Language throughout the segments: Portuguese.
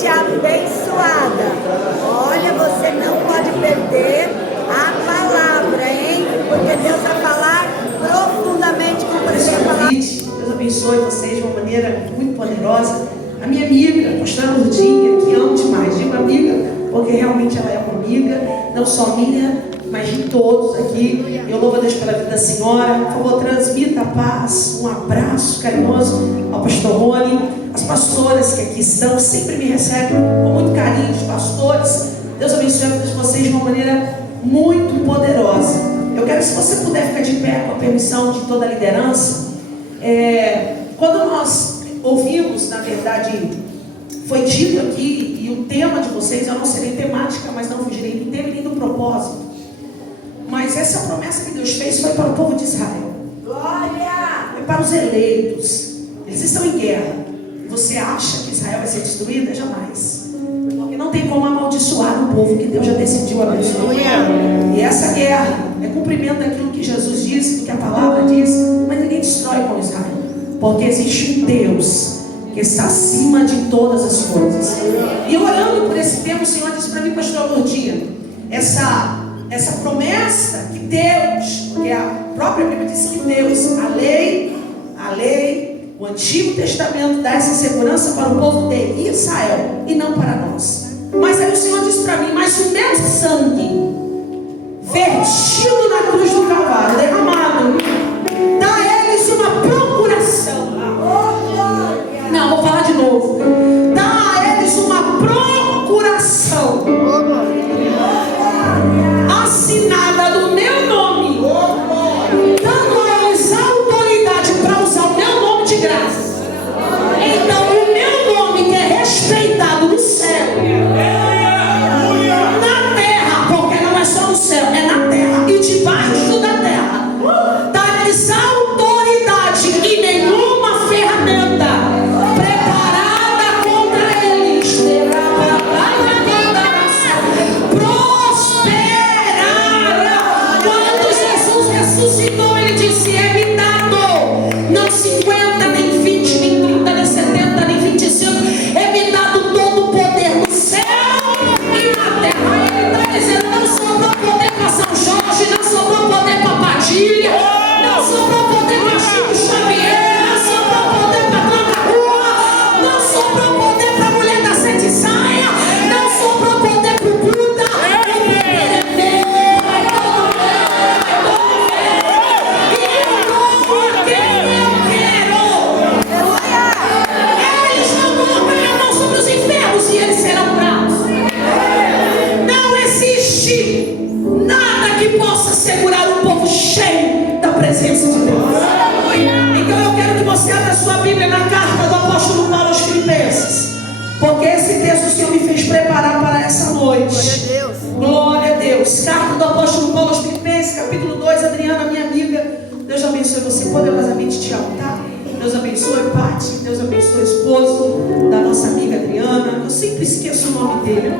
noite abençoada. Olha, você não pode perder a palavra, hein? Porque Deus vai falar profundamente com você. Deus abençoe vocês de uma maneira muito poderosa. A minha amiga, a pastora Lourdinha, que amo demais, digo amiga, porque realmente ela é uma amiga, não só minha, mas de todos aqui. Eu louvo a Deus pela vida da senhora. Por favor, transmita a paz, um abraço carinhoso ao pastor Rony, as pastoras que aqui estão, sempre me recebem com muito carinho, os pastores. Deus abençoe a vida de vocês de uma maneira muito poderosa. Eu quero, se você puder ficar de pé com a permissão de toda a liderança. Quando nós ouvimos, na verdade, foi dito aqui, e o tema de vocês, eu não serei temática, mas não fugirei do tema nem do propósito. Mas essa promessa que Deus fez foi para o povo de Israel. Glória! Foi para os eleitos. Eles estão em guerra. Você acha que Israel vai ser destruída? Jamais. Porque não tem como amaldiçoar um povo que Deus já decidiu abençoar. E essa guerra é cumprimento daquilo que Jesus disse, do que a palavra diz, mas ninguém destrói com Israel. Porque existe um Deus que está acima de todas as coisas. E orando por esse tempo, o Senhor disse para mim, pastor Lourdinha, essa promessa que Deus, porque a própria Bíblia diz que Deus, a lei, o Antigo Testamento dá essa segurança para o povo de Israel e não para nós. Mas aí o Senhor disse para mim, mas o meu sangue vertido na cruz do Calvário, derramado, dá a eles uma procuração. Não, vou falar de novo. Dá a eles uma procuração assinada do meu nome, dando a eles autoridade para usar o meu nome de graça. Então o meu nome, que é respeitado no céu, na terra, porque não é só no céu, é na terra e debaixo da terra, dá-lhes autoridade e nenhuma ferramenta preparada contra eles prosperará. Quando Jesus ressuscitou, ele disse: é-me dado, não 50, nem 20, nem 30, nem 70, nem 25, é-me dado todo o poder no céu e na terra. Ele está dizendo: não sobrou poder para São Jorge, não sobrou poder para Padilha, não sobrou poder para Chico Xavier, não sobrou poder para Blanca Rua, não sobrou poder para a mulher da sete saia, não sobrou poder para o Buda. O poder é meu, e eu dou a quem eu quero. Eles não colocarão a mão sobre os enfermos e eles serão bravos. Não existe nada que possa segurar um povo cheio da presença de Deus. Então eu quero que você abra sua Bíblia na carta do apóstolo Paulo aos Filipenses, porque esse texto o Senhor me fez preparar para essa noite. Glória a Deus. Carta do apóstolo Paulo aos Filipenses, capítulo 2. Adriana, minha amiga, Deus abençoe você poderosamente, te amo, tá? Deus abençoe Pati, Deus abençoe o esposo da nossa amiga Adriana. Eu sempre esqueço o nome dele.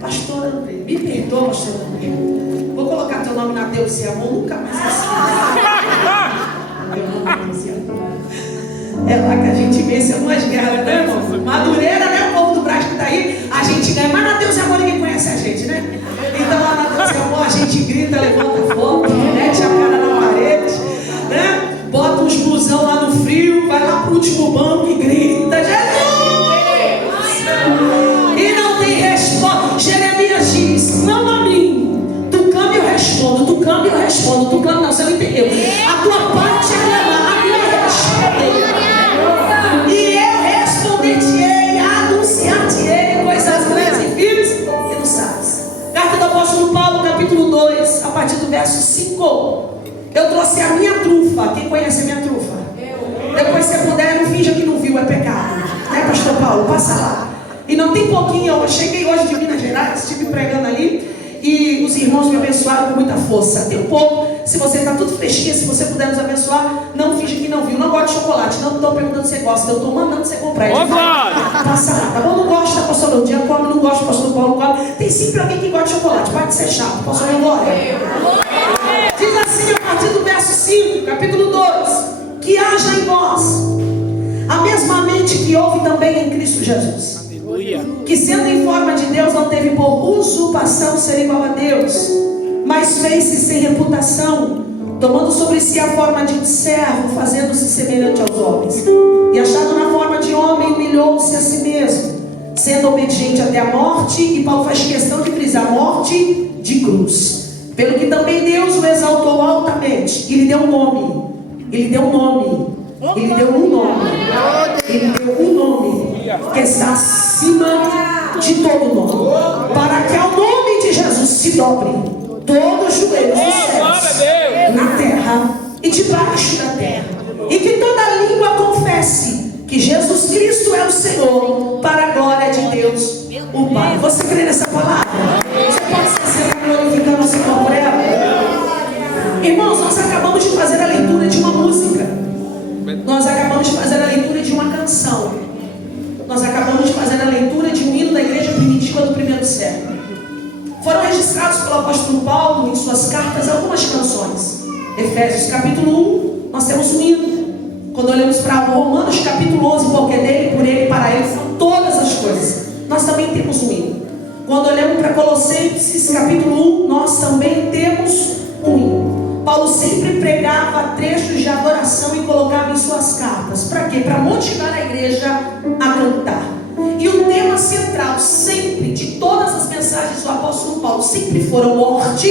Pastor André, me perdoa, pastor André. Vou colocar teu nome na Deus e amor, nunca mais esqueço. É lá que a gente vence algumas guerras, né, irmão? Madureira, né? O povo do Brás que tá aí, a gente ganha. Mas na Deus e amor ninguém conhece a gente, né? Então lá na Deus e amor a gente grita, levanta foto, mete a cara na parede, né? Bota uns blusão lá no frio, vai lá pro último banco e grita: Jesus! E não tem resposta. Jeremias diz: não a mim, tu clama e eu respondo, tu clama e eu respondo, tu clama, não, você não entendeu. A tua parte é clamar, a minha é responder. E eu responder-te-ei, anunciar-te-ei coisas grandes e firmes que não sabes. Carta do apóstolo Paulo, capítulo 2, a partir do verso 5. Eu trouxe a minha trufa. Quem conhece a minha trufa? Depois, se puder, não finja que não viu, é pecado. Né, pastor Paulo? Passa lá. E não tem pouquinho, eu cheguei hoje de Minas Gerais, estive pregando ali, e os irmãos me abençoaram com muita força. Tem um pouco, se você está tudo fresquinho, se você puder nos abençoar, não finja que não viu. Não gosta de chocolate, não estou perguntando se você gosta, eu estou mandando você comprar. Passa lá, tá bom? Não gosta, pastor Lourdinha come, não gosta, pastor Paulo come. Tem sempre alguém que gosta de chocolate, pode ser chato, pastor Glória. Diz assim a partir do verso 5, capítulo 2: que haja em vós a mesma mente que houve também em Cristo Jesus, Que sendo em forma de Deus, não teve por usurpação ser igual a Deus, mas fez-se sem reputação, tomando sobre si a forma de servo, fazendo-se semelhante aos homens. E achado na forma de homem, humilhou-se a si mesmo, sendo obediente até a morte. E Paulo faz questão de frisar: morte de cruz. Pelo que também Deus o exaltou altamente e lhe deu um nome. Ele deu um nome. Ele deu um nome. Ele deu um nome que está acima de todo nome, para que ao nome de Jesus se dobre todos os joelhos dos céus, na terra e debaixo da terra, e que toda língua confesse que Jesus Cristo é o Senhor, para a glória de Deus o Pai. Você crê nessa palavra? Você pode ser glorificando o Senhor por ela? Irmãos, nós acabamos de fazer a leitura de uma música. Nós acabamos de fazer a leitura de uma canção. Nós acabamos de fazer a leitura de um hino da igreja primitiva do primeiro século. Foram registrados pelo apóstolo Paulo em suas cartas algumas canções. Efésios capítulo 1, nós temos um hino. Quando olhamos para Romanos capítulo 11, porque dele, por ele e para ele são todas as coisas, nós também temos um hino. Quando olhamos para Colossenses capítulo 1, nós também temos um hino. Paulo sempre pregava trechos de adoração e colocava em suas cartas. Para quê? Para motivar a igreja a cantar. E o tema central sempre de todas as mensagens do apóstolo Paulo sempre foram morte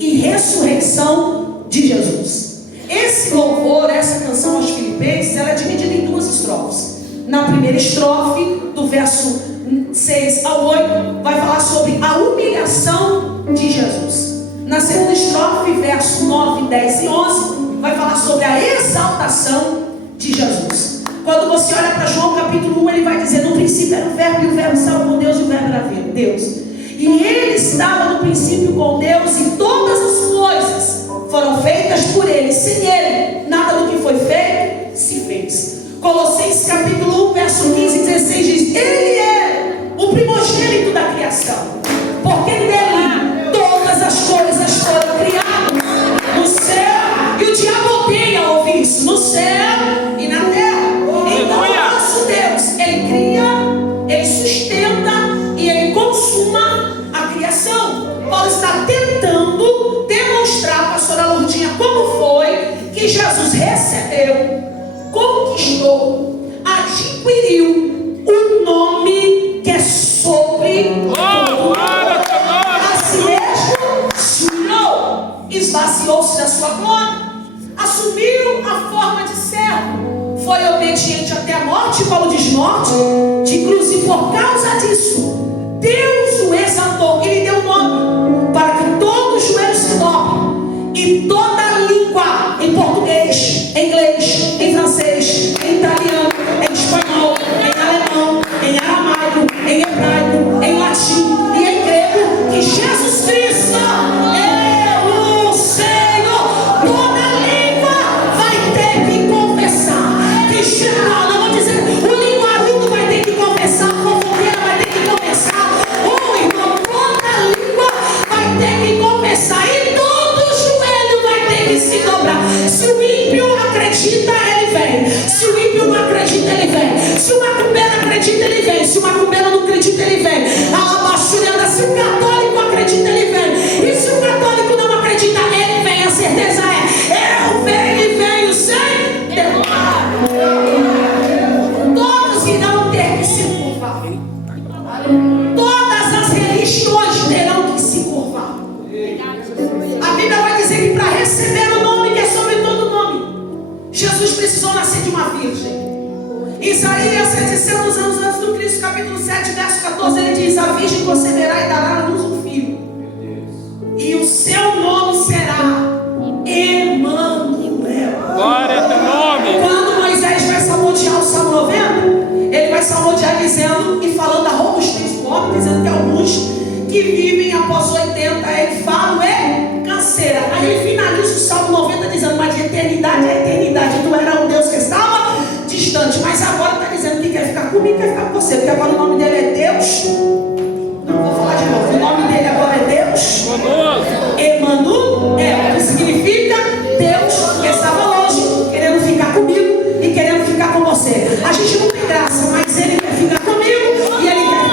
e ressurreição de Jesus. Esse louvor, essa canção aos Filipenses, ela é dividida em duas estrofes. Na primeira estrofe, do verso 6 ao 8, vai falar sobre a humilhação de Jesus. Na segunda estrofe, verso 9, 10 e 11, vai falar sobre a exaltação de Jesus. Quando você olha para João capítulo 1, ele vai dizer: no princípio era o verbo, e o verbo estava com Deus, e o verbo era Deus. E ele estava no princípio com Deus, e todas as coisas foram feitas por ele. Sem ele, nada do que foi feito se fez. Colossenses capítulo 1, verso 15 e 16 diz: ele é o primogênito da criação, porque nele todas as coisas foram criadas, no céu, e o diabo odeia ouvir isso, no céu e na terra. Então o nosso Deus, ele cria, ele sustenta e ele consuma a criação. Paulo está tentando demonstrar, pastora Lourdinha, como foi que Jesus recebeu, conquistou, adquiriu um nome que é sobre todo. A si mesmo jurou, esvaziou-se da sua glória, assumiu a forma de servo, foi obediente até a morte, Paulo diz morte de cruz, e por causa disso Deus o exaltou e lhe deu um nome, para que todo o joelho se dobre e toda língua, em português, em inglês, em francês, em italiano, em espanhol, em alemão, em aramaico, em hebraico, em latim e em grego, que Jesus Cristo é o Senhor. Toda língua vai ter que confessar que Jesus, não vou dizer, o linguarudo vai ter que confessar, a fofoqueira vai ter que confessar, o irmão, toda língua vai ter que confessar, e todo joelho vai ter que se dobrar. Se o ímpio acredita, ele vem. Se o ímpio não acredita, ele vem. Se o macumbeiro acredita, ele vem. Se o macumbeiro não acredita, ele vem. Se o católico acredita, ele vem. E se o católico não acredita, ele vem. A certeza é: eu venho e venho sem demora. Todos irão ter que se curvar. Todas as religiões terão que se curvar. A Bíblia vai dizer que para receber o nome que é sobre todo nome, Jesus precisou nascer de uma virgem. Isaías 700 anos antes do Cristo, capítulo 7, verso 14, ele diz: a virgem conceberá e dará à luz um filho, e o seu nome será Emanuel. Glória a teu nome. Quando Moisés vai salmodiar o Salmo 90, ele vai salmodiar dizendo e falando a robustez do homem, dizendo que alguns que vivem após 80, ele fala canseira. Aí ele finaliza o Salmo 90 dizendo: mas de eternidade a eternidade, tu era um Deus que estava distante, mas agora está dizendo que quer ficar comigo, quer ficar com você, porque agora o nome dele é Deus. Não vou falar de novo, o nome dele agora é Deus Emanuel, que significa Deus que estava longe, querendo ficar comigo e querendo ficar com você. A gente não tem graça, mas ele quer ficar comigo e ele quer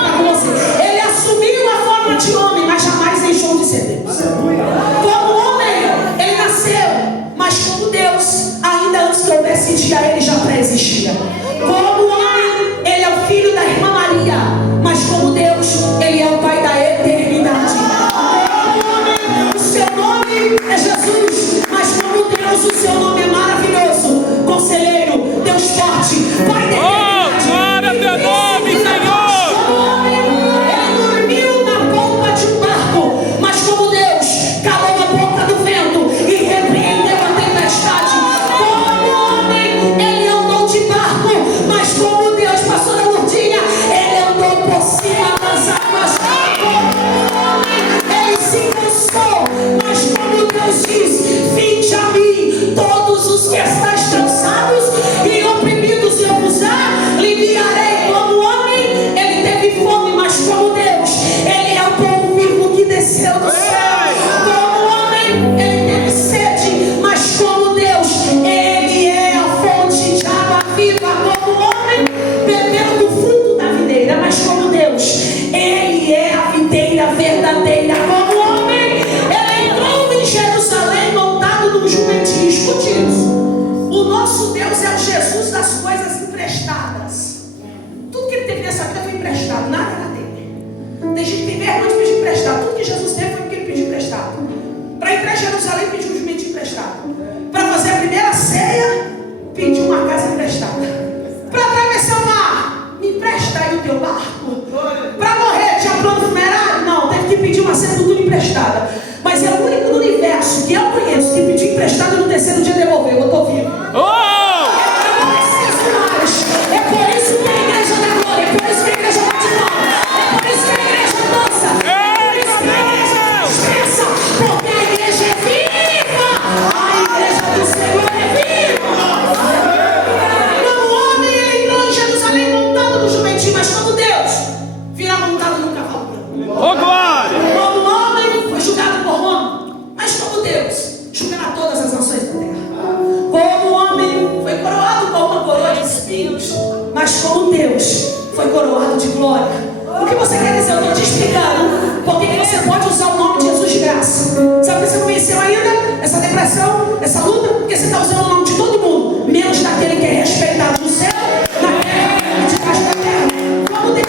nessa vida foi emprestado, nada era dele. Tem gente que tem vergonha de pedir emprestado. Tudo que Jesus teve foi porque ele pediu emprestado. Para entrar em Jerusalém, pediu um jumento emprestado. Para fazer a primeira ceia, pediu uma casa emprestada. Para atravessar o mar, me empresta aí o teu barco. Para morrer, tinha plano funerário? Não, teve que pedir uma sepultura emprestada. Mas é o único no universo que eu conheço que pediu emprestado e no terceiro dia devolveu. Eu estou vivo. É por isso que a igreja dá glória, é por isso que a igreja bate palma, é por isso que a igreja dança, é por isso que a igreja expressa, porque a igreja é viva, a igreja do Senhor é viva. Não, o homem ele entrou em Jerusalém montado no jumentinho, mas como Deus virá montado num cavalo branco. Glória! Como o homem foi julgado por Roma, mas como Deus julgará todas as nações da terra. Como o homem foi coroado com uma coroa de espinhos, mas como Deus foi coroado de glória. O que você quer dizer? Eu estou te explicando porque você pode usar o nome de Jesus de graça. Sabe que você não venceu ainda essa depressão, essa luta? Porque você está usando o nome de todo mundo, menos daquele que é respeitado no céu, na terra e debaixo da terra. Como Deus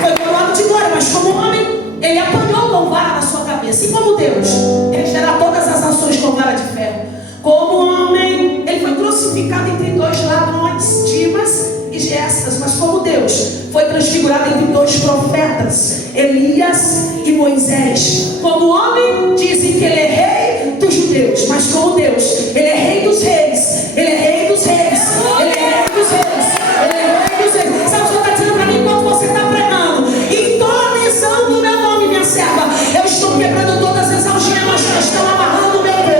foi coroado de glória, mas como homem, ele apanhou com vara na sua cabeça. E como Deus, ele terá todas as nações com vara de ferro. Como homem, ele foi crucificado entre dois ladrões, Dimas e Gestas, mas como Deus, foi transfigurado entre dois profetas, Elias e Moisés. Como homem, dizem que ele é rei dos judeus, mas como Deus, ele é rei dos reis, ele é rei dos reis, ele é rei dos reis, ele é rei dos reis. Sabe o que você está dizendo para mim enquanto você está pregando? Entronizando o meu nome, minha serva. Eu estou quebrando todas as algemas que estão amarrando o meu povo.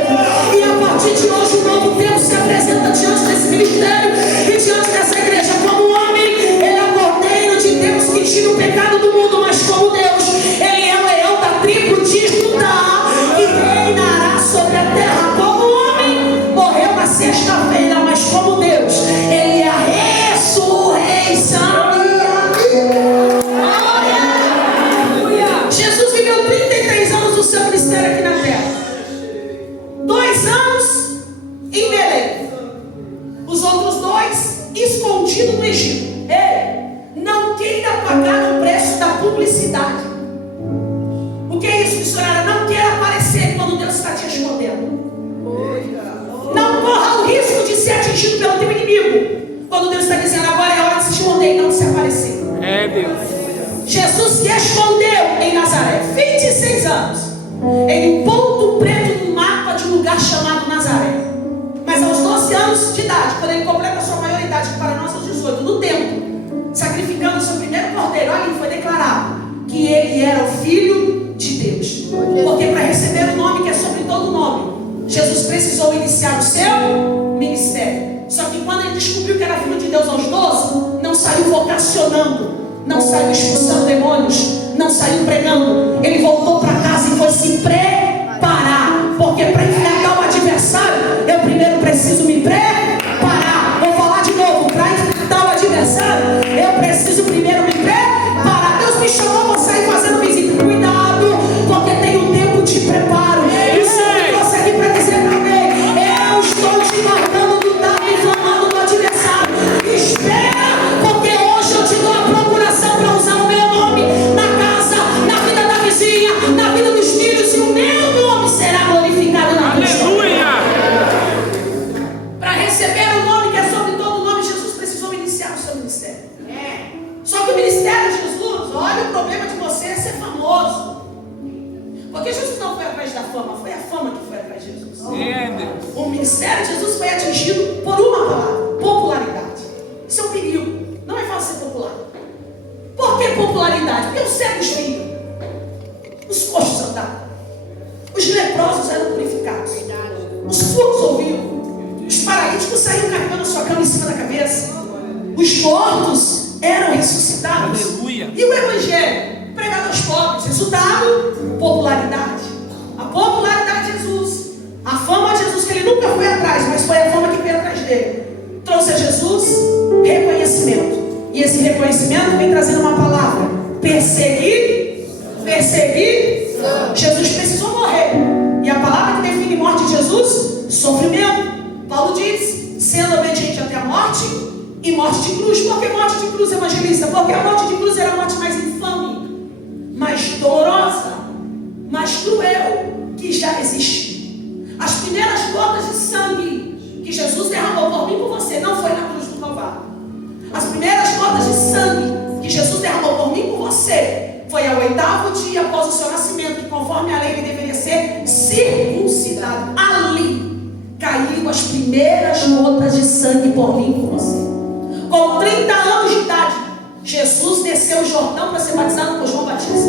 E a partir de hoje, o novo tempo se apresenta diante desse ministério e diante dessa igreja. Como homem, ele é o Cordeiro de Deus que tira o pecado do mundo, mas como Deus, ele é o leão da tribo de Judá que reinará sobre a terra. Como homem, morreu na sexta-feira, mas como Deus, ele é a ressurreição e a vida. Jesus viveu 33 anos do seu ministério aqui na terra. 2 anos em Belém. Os outros 2 escondidos no Egito. Ei, não queira pagar o preço da publicidade. O que é isso, missionária? Não queira aparecer quando Deus está te escondendo. Não corra o risco de ser atingido pelo teu inimigo quando Deus está dizendo agora é hora de se esconder e não de se aparecer. É Deus. Jesus se escondeu em Nazaré 26 anos em um ponto preto no mapa de um lugar chamado Nazaré. Mas aos 12 anos de idade, quando ele completa a sua maioridade, que para nós aos 18, no templo, sacrificando o seu primeiro cordeiro, ali foi declarado que ele era o Filho de Deus. Porque para receber o nome que é sobre todo nome, Jesus precisou iniciar o seu ministério. Só que quando ele descobriu que era Filho de Deus aos 12, não saiu vocacionando, não saiu expulsando demônios, não saiu pregando. Ele voltou para casa e foi se preparar. Porque para enfrentar o adversário, eu primeiro preciso me preparar. Vou falar de novo. Para enfrentar o adversário, eu preciso primeiro me preparar. Deus me chamou para sair fazendo visita. Cuidado, porque tem um tempo de preparo. E o Senhor trouxe aqui para dizer para alguém: eu estou te guardando do dardo inflamando do adversário. Espera, porque hoje eu te dou a procuração para usar o meu nome na casa, na vida da vizinha, na vida dos filhos, e o meu nome será glorificado na vida. Aleluia! Para receber o nome que é sobre todo nome, Jesus precisou iniciar o seu ministério. Só que o ministério de Jesus, olha, o problema de você é ser famoso. Porque Jesus não foi atrás da fama, foi a fama que foi atrás de Jesus. O ministério de Jesus foi atingido por uma palavra: popularidade. Isso é um perigo. Não é fácil ser popular. Por que popularidade? Porque os cegos viam, os coxos andavam, os leprosos eram purificados, os surdos ouviam, os paralíticos saíam carregando a sua cama em cima da cabeça, os mortos eram ressuscitados. Aleluia. E o evangelho pregado aos pobres. Resultado: popularidade. A popularidade de Jesus, a fama de Jesus, que ele nunca foi atrás, mas foi a fama que veio atrás dele, trouxe a Jesus reconhecimento. E esse reconhecimento vem trazendo uma palavra: perseguir. Jesus precisou morrer. E a palavra que define morte de Jesus: sofrimento. Paulo diz: sendo obediente até a morte, e morte de cruz. Por que morte de cruz, evangelista? Porque a morte de cruz dolorosa, mais cruel que já existiu. As primeiras gotas de sangue que Jesus derramou por mim e por você não foi na cruz do Calvário. As primeiras gotas de sangue que Jesus derramou por mim e por você foi ao 8º dia após o seu nascimento, que conforme a lei ele deveria ser circuncidado. Ali caiu as primeiras gotas de sangue por mim e por você. Com 30 anos de idade, Jesus desceu o Jordão para ser batizado por João Batista.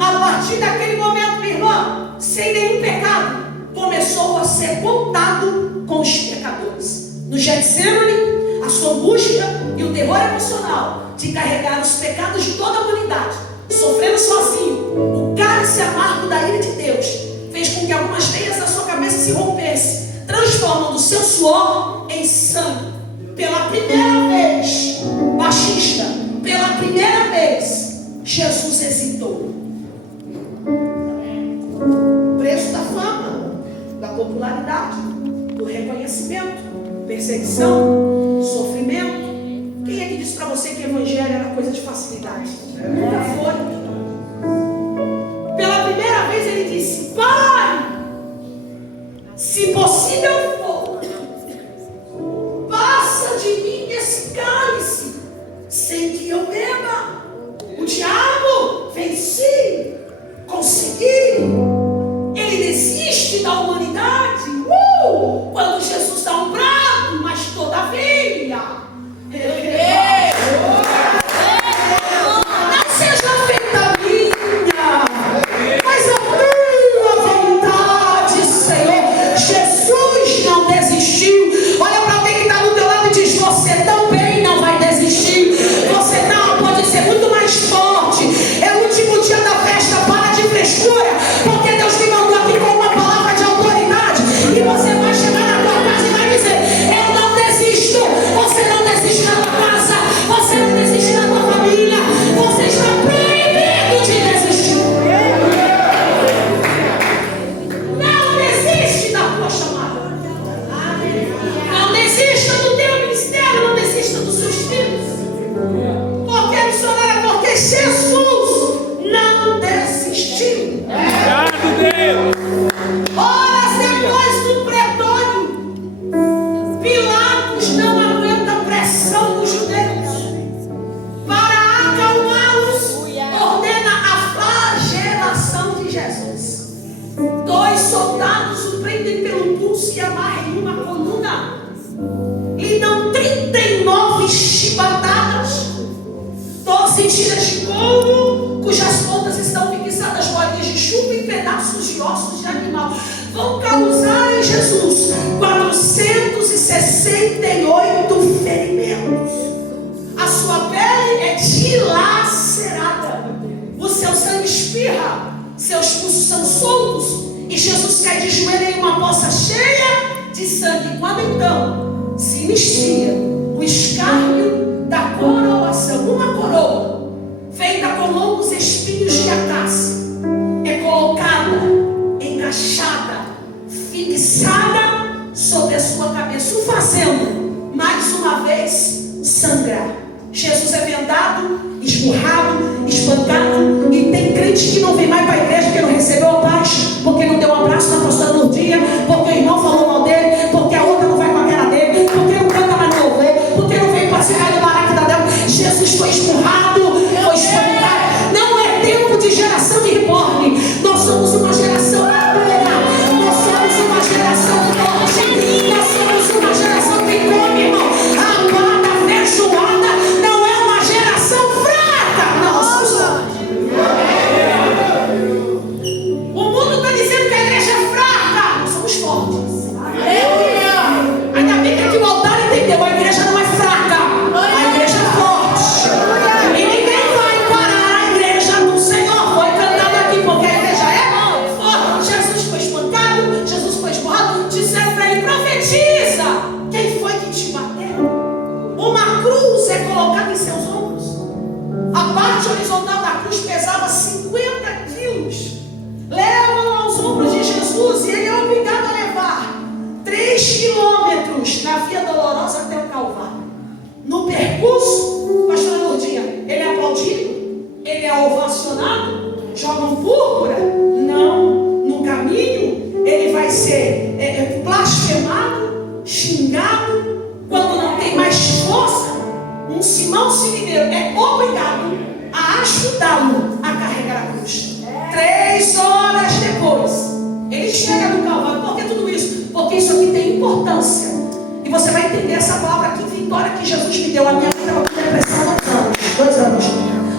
A partir daquele momento, minha irmã, sem nenhum pecado, começou a ser contado com os pecadores. No Getsemane, a sua angústia e o terror emocional de carregar os pecados de toda a humanidade, sofrendo sozinho o cálice amargo da ira de Deus, fez com que algumas veias da sua cabeça se rompessem, transformando o seu suor em sangue. Pela primeira vez, baixista, pela primeira vez, Jesus hesitou. Preço da fama, da popularidade, do reconhecimento, perseguição, sofrimento. Quem é que disse para você que o evangelho era coisa de facilidade? Nunca foi. Pela primeira vez ele disse: Pai, se possível for, passa de mim esse cálice, sem que eu beba. O diabo venci, consegui. Ele desiste da humanidade. Quando Jesus dá um brado, mas todavia, não seja feita a minha, mas a tua vontade, Senhor. Jesus não desistiu. Olha para alguém que está do teu lado e diz: você também não vai desistir. Você não pode ser muito mais forte. É o último dia da festa, para de frescura, porque Deus te mandou aqui com uma palavra de autoridade. E você vai chegar na tua casa e vai dizer: eu não desisto. Você não desiste da tua casa, você não desiste da tua família, você está proibido de desistir. Não desiste da tua chamada. Não desista do teu ministério, não desista dos seus filhos. Porque missionária, porque Jesus não desistiu. Horas depois do pretório, Pilatos não aguenta a pressão dos judeus. Para acalmá-los, ordena a flagelação de Jesus. 2 soldados o prendem pelo pulso e amarram em uma coluna. Lhe dão 39 chibatadas, 12 tiras de couro, cujas pontas estão fixadas bolinhas de chumbo e pedaços de ossos de animal. Vão causar em Jesus 468 ferimentos. A sua pele é dilacerada, o seu sangue espirra, seus pulsos são soltos, e Jesus cai de joelho em uma poça cheia de sangue. Quando então se inicia o escárnio da coroação, uma coroa feita com longos espinhos de acácia é colocada, encaixada, fixada sobre a sua cabeça, o fazendo mais uma vez sangrar. Jesus é vendado, esmurrado, espancado, e tem crente que não vem mais para a igreja porque não recebeu a paz, porque não deu um abraço na pastora no dia, porque o irmão falou mal dele, porque a outra não vai com a cara dele, porque não canta mais no louvor, porque não veio participar do barato da dela. Jesus foi esmurrado, foi espancado. Não é tempo de geração de reborn. Nós somos uma geração madura, nós somos uma geração forte, nós somos uma geração que come, irmão. Amada, feijoada, não é uma geração fraca. Não, o mundo está dizendo que a igreja é fraca. Nós somos fortes. Ainda bem que aqui o altar entendeu: a igreja não é fraca, a igreja é forte. E ninguém vai parar a igreja do Senhor. Foi cantado aqui porque a igreja é forte. Jesus foi espancado, Jesus foi esmurrado. Disseram para ele: profetiza, quem foi que te bateu? Uma cruz é colocada em seus ombros. A parte horizontal da cruz pesava 50 quilos. Levam aos ombros de Jesus e ele é obrigado a levar 3 quilômetros na via dolorosa até o Calvário. No percurso, pastora Lourdinha, ele é aplaudido, ele é ovacionado. jogam púrpura? Não. No caminho, ele vai ser blasfemado, xingado. Quando não tem mais força, um Simão Sirineiro é obrigado a ajudá-lo a carregar a cruz. 3 horas depois, ele chega no Calvário. Por que tudo isso? Porque isso aqui tem importância. E você vai entender essa palavra que vitória que Jesus me deu. A minha mãe estava com depressão há 2 anos.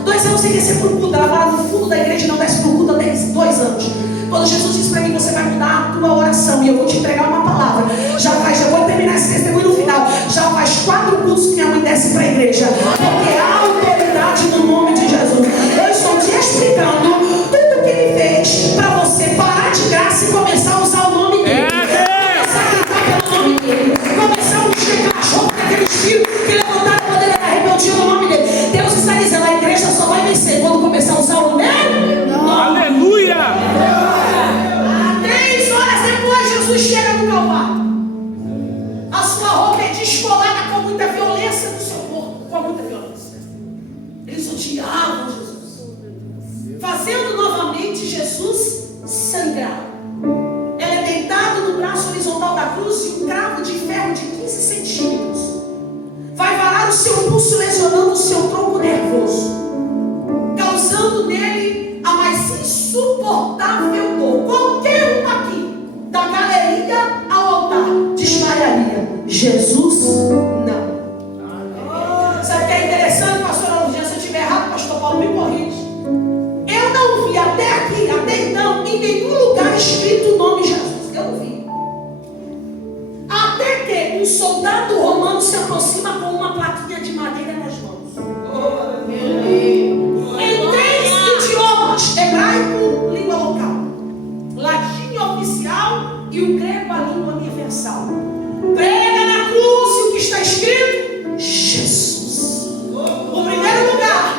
2 anos sem descer para o culto. Ela mora no fundo da igreja e não desce para o culto há 2 anos. Quando Jesus disse para mim, você vai mudar a tua oração e eu vou te entregar uma palavra. Já vou terminar esse testemunho no final. Já faz 4 cultos que minha mãe desce para a igreja. Porque há autoridade no nome de Jesus. Eu estou te explicando tudo que ele fez para você parar de graça e começar a usar o nome dele. Começar a gritar pelo nome dele. Começar a enxergar as roupas daqueles filhos que levantaram quando ele era rebeldia no nome dele. Deus está dizendo, a igreja só vai vencer quando começar a usar o nome dele. Aleluia! 3 horas depois, Jesus chega no Calvário. A sua roupa é descolada com muita violência do seu corpo. Com muita violência. Eles odiavam Jesus. Fazendo novamente Jesus sangrar. Ele é deitado no braço horizontal da cruz e um cravo de ferro de 15 centímetros vai varar o seu pulso, lesionando o seu tronco nervoso, causando nele a mais insuportável dor. Qualquer um aqui, da galeria ao altar, desmaiaria. Jesus, não. Sabe o que é interessante, pastor Aludinha? Se eu estiver errado, pastor Paulo, me corrige. Eu não vi até aqui, até então, em nenhum lugar escrito o nome Jesus. Eu não vi. Até que um soldado romano se aproxima com uma plaquinha de madeira nas mãos. Em 3 idiomas: hebraico, língua local, latim oficial e o grego, a língua universal. Prega na cruz e o que está escrito? Jesus. O primeiro lugar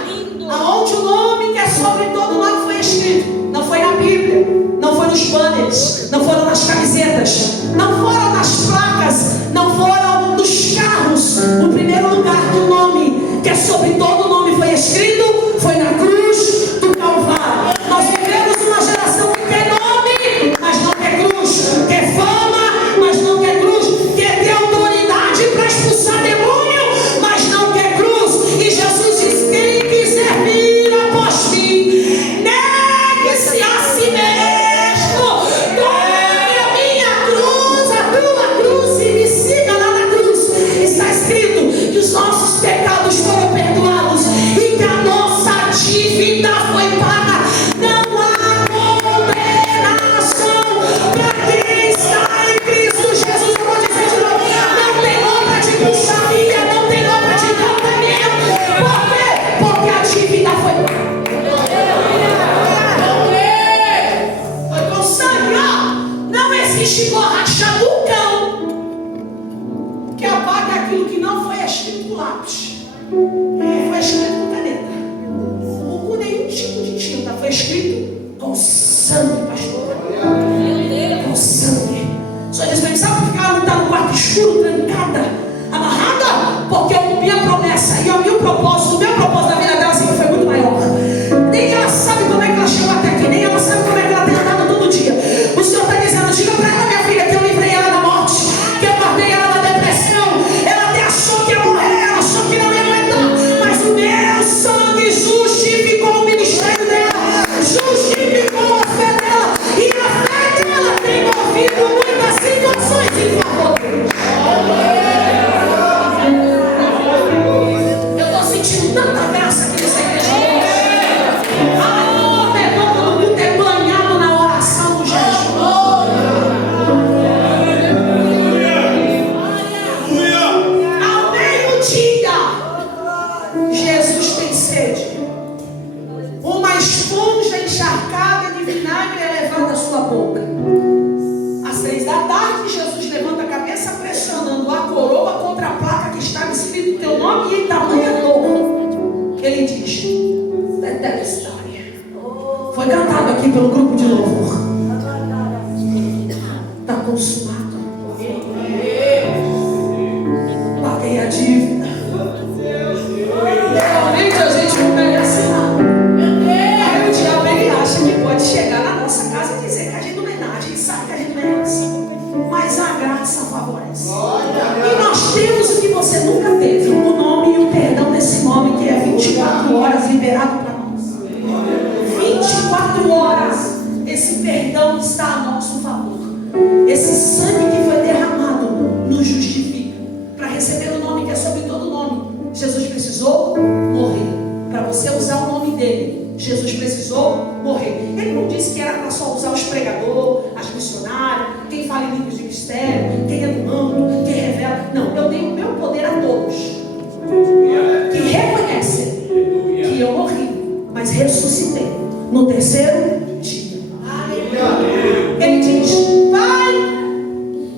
aonde o nome que é sobre todo nome foi escrito. Não foi na Bíblia, não foi nos banners, não foram nas camisetas, não foram nas placas, não foram nos carros. O primeiro lugar que o nome que é sobre todo nome foi escrito foi na cruz do Calvário. Nós vivemos uma geração que quer nome, mas não quer cruz, quer fama, mas não quer cruz, quer ter autoridade para expulsar demônio, mas não quer cruz. E Jesus diz: quem quiser vir após mim, negue-se a si mesmo, tome a minha cruz, a tua cruz, e me siga lá na cruz. Está escrito que os nossos pecados foram perdoados e que a nossa dívida foi paga. Não há condenação para quem está em Cristo Jesus. Eu vou dizer de novo: não tem obra de bruxaria, não tem obra de encantamento. Por quê? Porque a dívida foi paga. Foi com sangue, ó. Não existe borracha do cão que apaga aquilo que não foi escrito com lápis. Foi escrito com caneta. Ou com nenhum tipo de tinta. Foi escrito com sangue, pastor. Com sangue. Só diz pra mim: sabe por que ela não está no quarto escuro, trancada, amarrada? Porque a minha promessa e o meu propósito da vida dela sempre foi muito maior. Nem ela sabe como é que ela chegou até aqui, nem ela sabe como é que ela tem andado todo dia. O Senhor está dizendo: diga para ela, minha filha, que eu livrei ela da morte, que eu guardei ela da depressão. Ela até achou que ia morrer, ela achou que não ia aguentar, mas o meu sangue justificou o ministério dela, justificou a fé dela, e a fé dela tem movido muitas situações em favor dele. Eu estou sentindo tanta graça aqui nessa igreja. Ah, pegou todo mundo é banhado na oração do jejum. Ao meio-dia, Jesus tem sede. Uma esponja encharcada de vinagre é levada à sua boca. Às 3 da tarde, Jesus levanta a cabeça, pressionando a coroa contra a placa que estava escrito o teu nome, e em tamanha dor, ele diz: Tetelestai. Foi cantado aqui pelo grupo de louvor. Está consumado. Paguei a dívida. Realmente a gente não merece nada. Aí o diabo ele acha está a nosso favor. Esse sangue que foi derramado nos justifica. Para receber o nome que é sobre todo nome, Jesus precisou morrer. Para você usar o nome dele, Jesus precisou morrer. Ele não disse que era para só usar os pregadores, as missionárias, quem fala em línguas de mistério, quem é do manto, quem revela. Não, eu dei o meu poder a todos que reconhecem que eu morri, mas ressuscitei no terceiro dia. Ele diz: Pai,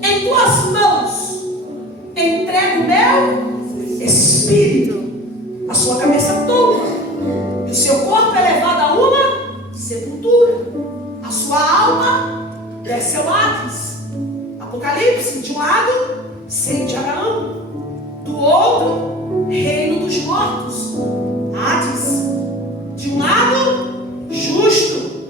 em tuas mãos entrego o meu espírito. A sua cabeça toma e o seu corpo é levado a uma sepultura. A sua alma desce ao Hades. Apocalipse, de um lado, seio de Abraão, do outro, reino dos mortos. Hades, de um lado, justo,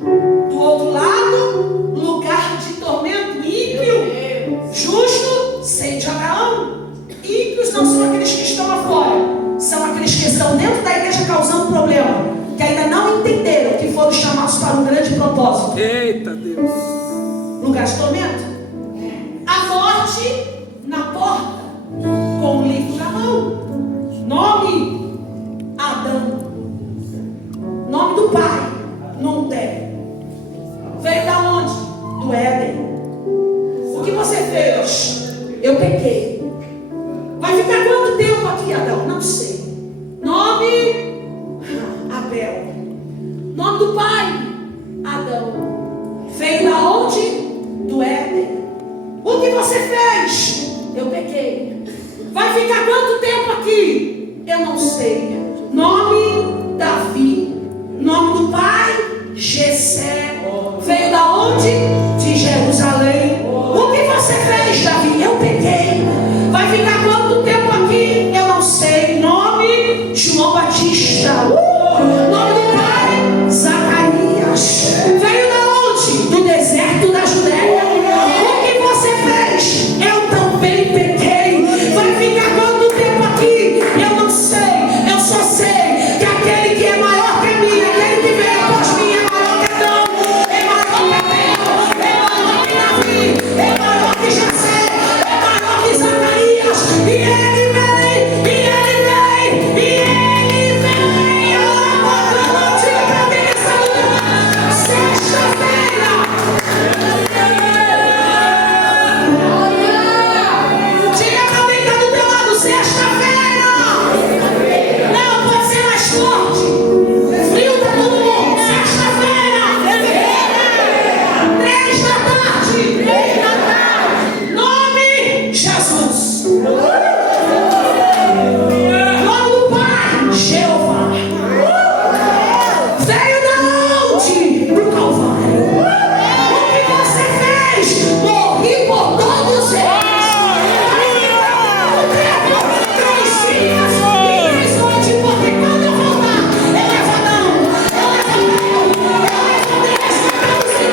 do outro lado, lugar de tormento. Ímpio, justo, seio de Abraão. Ímpios não são aqueles que estão lá fora, são aqueles que estão dentro da igreja causando problema, que ainda não entenderam que foram chamados para um grande propósito. Eita Deus! Lugar de tormento. A morte na porta, com o livro na mão. Nome: Adão. Nome do pai: não tem. Veio da onde? Do Éden. O que você fez? Eu pequei. Vai ficar quanto tempo aqui, Adão? Não sei. Nome: Abel. Nome do pai: Adão. Veio da onde? Do Éden. O que você fez? Eu pequei. Vai ficar quanto tempo aqui? Eu não sei. Nome: Davi. Nome do pai: Jessé. Veio da onde? De Jerusalém. O que você fez, Davi? Eu pequei. Vai ficar quanto tempo aqui? Eu não sei. Nome: João Batista. Nome do pai: Zacarias. Veio da onde? Do deserto da Judéia. O que você fez? Eu também pequei. Vai ficar quanto tempo aqui? Eu não sei. Eu só sei que aquele que é maior que mim, aquele que veio após mim, é maior que Adão, é maior que Abel, é maior que Davi, é maior que Jessé, é maior que Zacarias. E ele vem, e ele vem, e ele vem. Eu diga pra mim nessa manhã, sexta-feira. Diga pra mim que tá do teu lado, sexta-feira. Não, pode ser mais forte. Frio tá todo mundo. Sexta-feira. 3 da tarde. Nome: Jesus. Nome do pai: Jeová. Veio da onde? Do Calvário. O que você fez? Morri por todos eles. 3 dias e 3 noites, porque quando eu voltar, eu levo Adão, eu levo essa de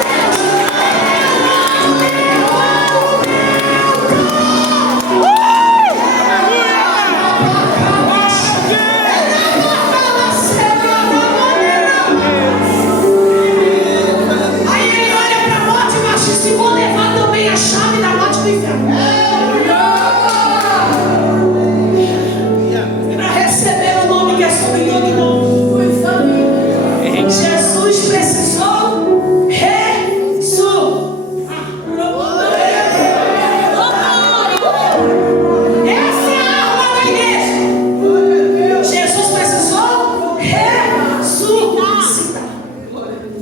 Aí ele olha para a morte e acha: se vou levar também a chave da morte do inferno. Para receber o nome que é sobre todo nome, Jesus precisou Essa é a arma da igreja. Jesus precisou ressuscitar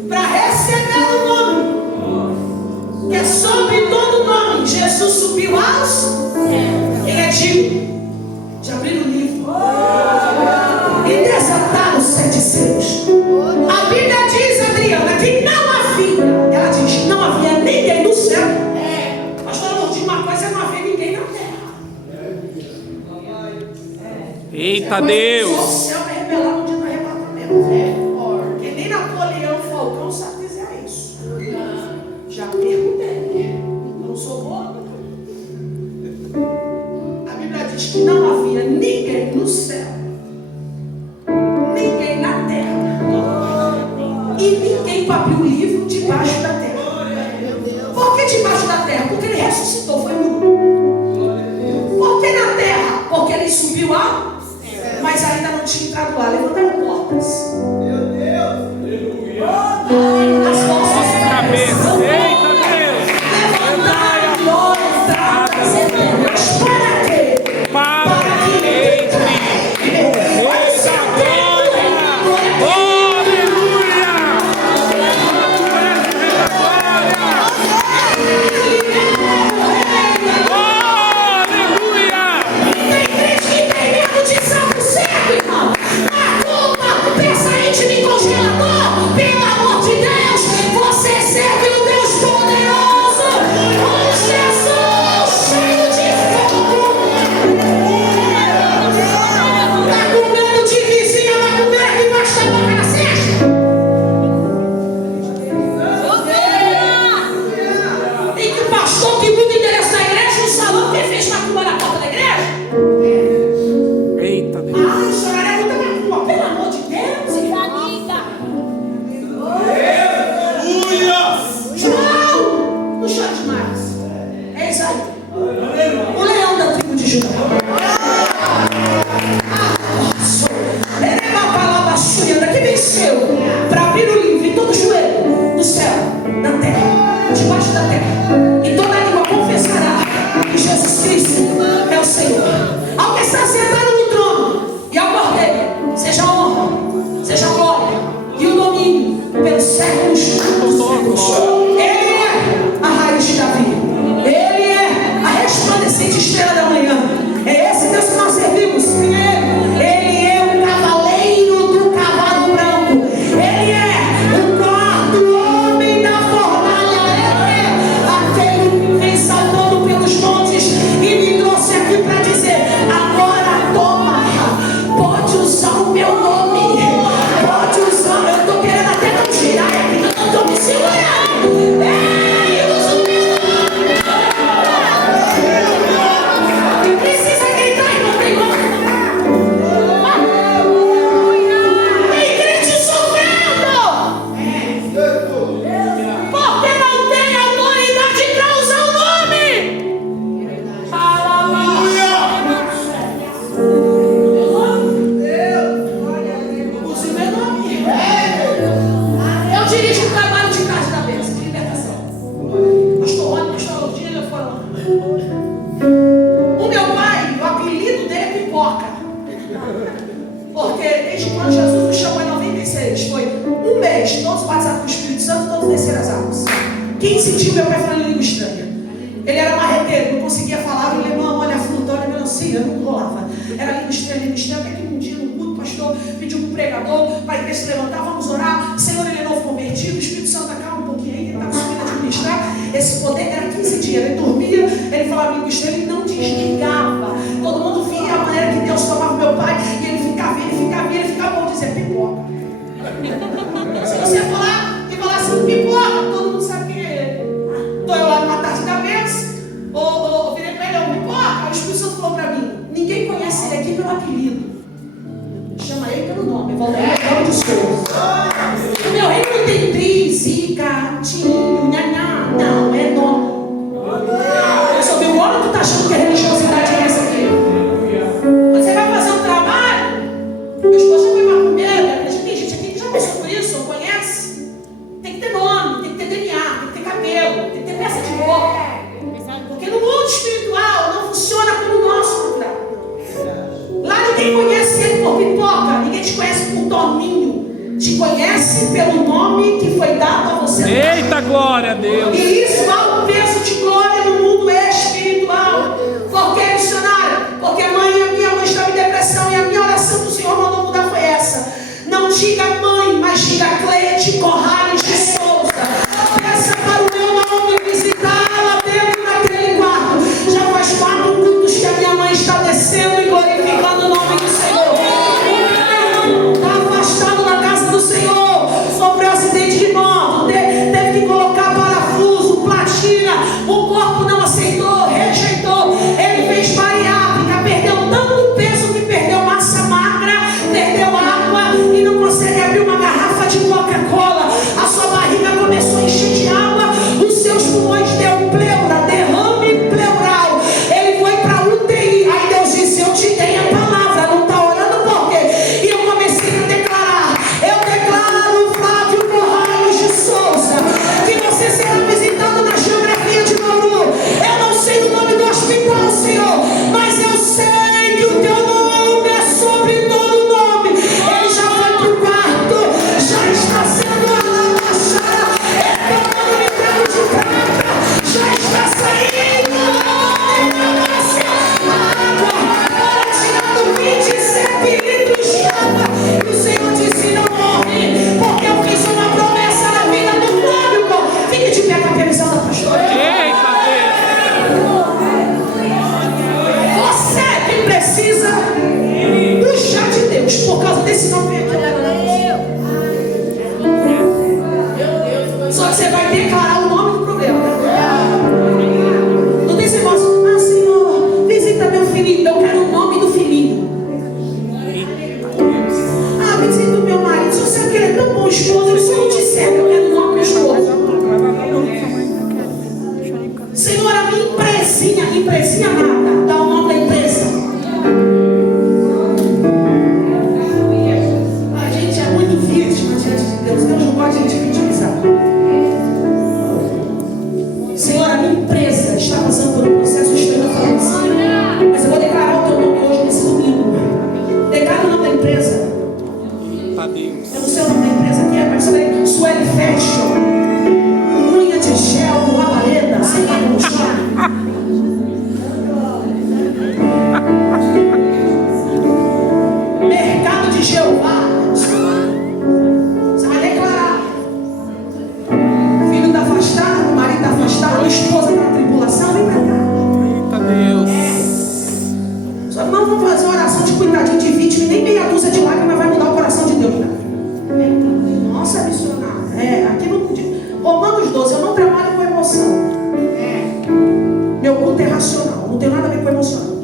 para receber o nome que é sobre todo nome. Jesus subiu aos céus. Ele é digno de abrir o livro e desatar os 7 selos. A Bíblia diz, Adriana, que não havia, ela diz, não havia ninguém no céu. Pastor, eu digo uma coisa: não havia ninguém na terra. Eita Só o Deus! céu vai revelar no dia do arrebatamento. Porque nem Napoleão Falcão sabe dizer isso. Já perguntei. Não sou boa. A Bíblia diz que não havia ninguém no céu, ninguém na terra e ninguém para abrir o livro debaixo da terra. ressuscitou, foi nu. Por que na terra? Porque ele subiu ao céu, mas ainda não tinha entrado lá. Levantaram portas. Meu Deus! As nossas cabeças. Eita Deus! Levantaram portas eternas. Para quê? Para que entre o Rei da Glória. Aleluia! Aleluia! Tem crente que tem medo de saco seco, irmão. Macumba, peça íntima em congelador. Pelo amor de Deus, você serve um Deus poderoso. Um Jesus cheio de fogo. Tá com medo de vizinha macumbeira que basta a boca na cesta? Tem que o pastor que muda o endereço da igreja no salão porque fez macumba na porta da igreja? Eita Deus. Ah, isso é muita macumba. Pelo amor de Deus, irmão. João, não chore demais. É Isaías, o leão da tribo de Judá. Era uma palavra sumiada que venceu para abrir o livro em todo joelho, no céu, na terra, debaixo da terra, e toda língua confessará que Jesus Cristo é o Senhor. Ao que está sentado no trono e ao Cordeiro, seja a honra, seja a glória e o domínio pelos séculos dos séculos. Ele é a raiz de Davi. Ele é a resplandecente estrela da manhã. É esse Deus que nós servimos. Primeiro, Ele é o cavaleiro do cavalo branco. Ele é o quarto homem da fornalha. Ele é aquele que vem saltando pelos montes e me trouxe aqui para dizer: agora toma, pode usar o meu nome, pode usar. Eu estou querendo até não tirar aqui, eu não estou me segurando. Ei, usa o meu nome. Precisa gritar, irmão, tem como. Tem crente sofrendo porque não tem autoridade para usar o nome. Use o meu nome. Eu dirijo o trabalho de casa da bênção, de libertação. Pastor Rony, pastor Lourdinha, foram. O meu pai, o apelido dele é Pipoca. Porque desde quando Jesus nos chamou em 96, foi um mês, todos batizados com o Espírito Santo, todos desceram as águas. 15 dias meu pai falando em língua estranha. Ele era marreteiro, não conseguia falar, o alemão, olha a fruta, olha a melancia, não rolava. Era língua estranha, até que um dia no culto, o pastor pediu para o pregador, para a igreja se levantar, vamos orar. Senhor, ele é novo convertido, o Espírito Santo acalma um pouquinho aí, ele estava subindo a administrar. Esse poder era 15 dias, ele dormia, ele falava língua estranha, ele não desligava. Todo mundo via a maneira que Deus tomava meu pai, e ele ficava, vamos dizer, pipoca. Se você falar e falar assim, pipoca, todo mundo sabe quem é ele. Estou eu lá numa tarde da bênção, virei para ele, pipoca. Aí o Espírito Santo falou para mim: ninguém conhece ele aqui pelo apelido, chama ele pelo nome. Valdeir de Souza. O meu reino não tem tri, zica, tinho, nhanhá, não, é nome. Você ouviu agora ou tu tá achando que a religiosidade é essa aqui? Você vai fazer um trabalho, meu esposo já foi macumbeiro, tem gente aqui que já passou por isso, ou conhece. Tem que ter nome, tem que ter DNA, tem que ter cabelo, tem que ter peça de roupa. Porque no mundo espiritual não funciona como o nosso natural. Lá ninguém conhece ele por pipoca, ninguém te conhece por Toninho. Te conhece pelo nome que foi dado a você. Eita glória a Deus! E isso há um peso de glória no mundo espiritual. Por que, missionário? Porque a minha mãe estava em depressão e a minha oração que o Senhor mandou mudar foi essa: não diga mãe, mas diga Cleide Corrales de Souza. Peça para o meu nome visitá-la dentro daquele quarto. Já faz 4 cultos que a minha mãe está descendo e glorificando o nome do Senhor. Está afastado da casa do Senhor, sofreu acidente de moto, teve que colocar parafuso, platina, o corpo Só que você vai declarar o nome do problema. Não tem esse negócio, ah, Senhor, visita meu filhinho. Eu quero o nome do filhinho. Ah, visita o meu marido. Se você quer tão bom esposo, ele só não te serve. Eu quero o nome do esposo. Senhor, a minha empresinha nada. Dá o nome da empresa. A gente é muito vítima diante de Deus. Deus não pode a gente vitimizar. Senhor, a minha empresa está passando por um processo estranho, falando assim. Mas eu vou declarar o teu nome hoje nesse domingo. Declara o nome da empresa. Eu não sei o nome da empresa que é, mas Sueli Fashion, unha de gel com labareda, sei lá como chama. Mercado de Jeová. Você vai declarar. O filho está afastado, o marido está afastado, a esposa está na tribulação, vem para cá. Só que não vamos fazer oração de cuidadinho de vítima e nem meia dúzia de lágrimas vai mudar o coração de Deus. Nossa, missionário. Aqui não podia. Romanos 12, eu não trabalho com emoção. Meu culto é racional, não tem nada a ver com emocional.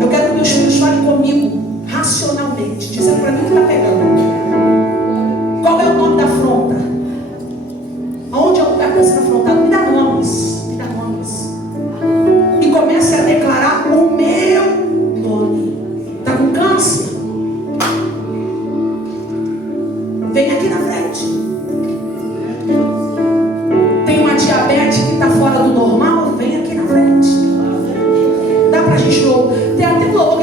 Eu quero que meus filhos falem comigo racionalmente, dizendo para mim o que está pegando. Qual é o nome da afronta? Aonde é o lugar que está sendo afrontado? Me dá nomes. Me dá nomes. E comece a declarar o meu nome. Está com câncer? Vem aqui na frente. Tem uma diabetes que está fora do normal? Vem aqui na frente. Dá pra gente. Tem até uma